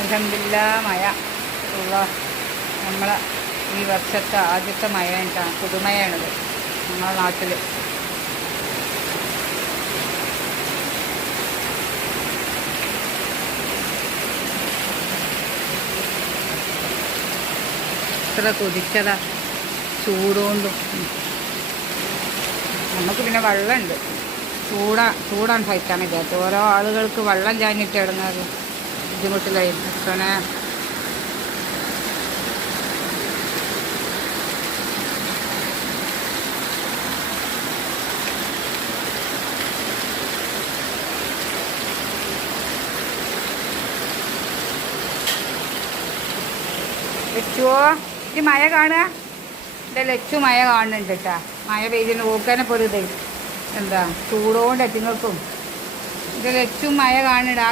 അൽഹംദുലില്ലാ മഴ ഉള്ള നമ്മളെ ഈ വർഷത്തെ ആദ്യത്തെ മഴ കേട്ടാണ്, പുതുമയാണിത് നമ്മളെ നാട്ടിൽ. ഇത്ര കൊതിച്ചതാ ചൂടുകൊണ്ടും. നമുക്ക് പിന്നെ വെള്ളമുണ്ട്, ചൂടാണ് സഹിക്കാൻ പറ്റാത്ത. ഓരോ ആളുകൾക്ക് വെള്ളം ചാഞ്ഞിട്ട് ഇടുന്നത് ബുദ്ധിമുട്ടിലായിരുന്നു. പിന്നെ ലച്ചുവോ ഈ മഴ കാണുക, എൻ്റെ ലച്ചു മഴ കാണുന്നുണ്ട് കേട്ടാ. മഴ പെയ്തിന് നോക്കാനെ പോലെ ഇത് എന്താ ചൂടോണ്ട് എത്തിങ്ങൾക്കും. എൻ്റെ ലച്ചും മഴ കാണുന്നുണ്ട്.